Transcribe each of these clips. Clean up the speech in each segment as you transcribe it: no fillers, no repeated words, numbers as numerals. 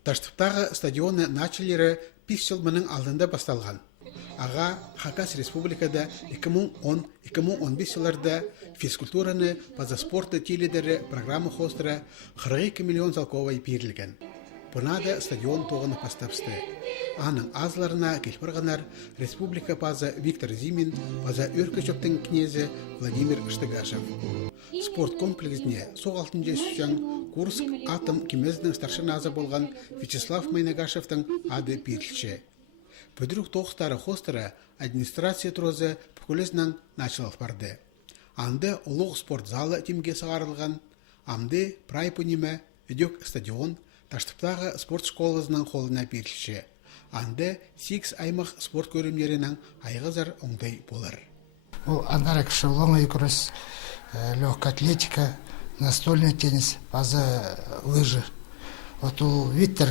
Таштықтағы стадионы началері 5 жыл мұның алдында басталған. Аға Хакас Республикада 2010-2015 жыларда физкультураны база спорты теледері программа хостыра 42 миллион залковай берілген. Бұнада стадион тоғыны пастапсты. Аның азларына келпірғанар республика база Виктор Зимин, база Өркөчөптің князі Владимир Штыгашев. Спорт комплексіне соғалтынже сүшен Курск атом кемезінің старшыназы болған Вячеслав Майнагашевтың ады берілші. Бүдірік тоғыстары хостыры администрация тұрозы бүкілізнің началып барды. Анды ұлық спорт залы темге сағарылған, амды прайпуниме үдек стадион Таштыптағы спорт школызының қолына берілші. Анды 6 аймақ спорт көрімлерінің айғызар оңдай болар. Ол андары кіші лоңай күрес, легкая атлетика, настольный теннис, база лыжи. Вот ол виттер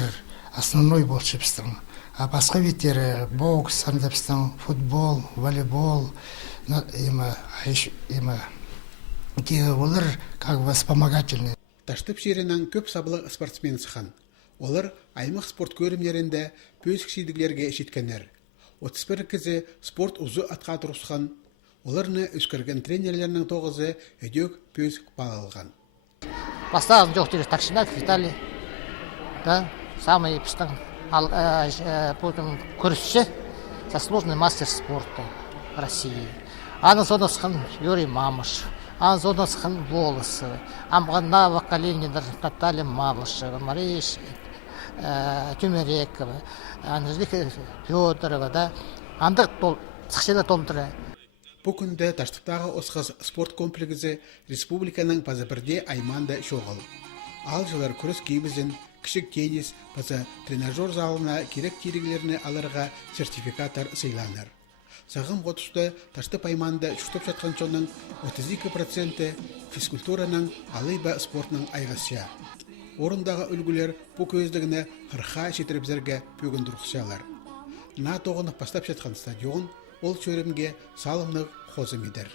основной бол шепстің. А басқа виттері бокс, андапстың, футбол, волейбол, олар как бы вспомогательный. Таштып жерінен көп сабылы спортсмен сыхан. Олар аймақ спорт көрімлерінде пөз кішейдігілерге жеткенер. 31 кізі спорт ұзы атқа тұрысқан. Оларны өскірген тренерлерінің тоғызы өдек пөз балалған. Поставым жоқ дерес Такшинат Виталий. Да, самый пыстың көрісші, заслуженный мастер спорта России. Аны зонасқан Юрий Мамыш. Аны зонасқан Волосова. Амғаннава Калининдар, Наталья Малышева, Мария Тюмерекова, Анжелика Федорова, да. Андық сықшада толдыры. Бұл күнді Таштықтағы осқыз спорт комплексі республиканың база бірде айманда шоғыл. Ал жылар күрес кейбізін, кішік теннис, база тренажер залына керек керегілеріне алырға сертификаттар сыйланыр. Сағым ғотысты Таштып айманда шүктіп жатқан чонның 32% физкультураның алайба спортның айғасия. Орындағы үлгілер бұл көздігіні қырқа шетіріпзерге бөгін дұрықсиялар. На тоғыны бастап жатқан стадион ол чөрімге салымның қозы медер.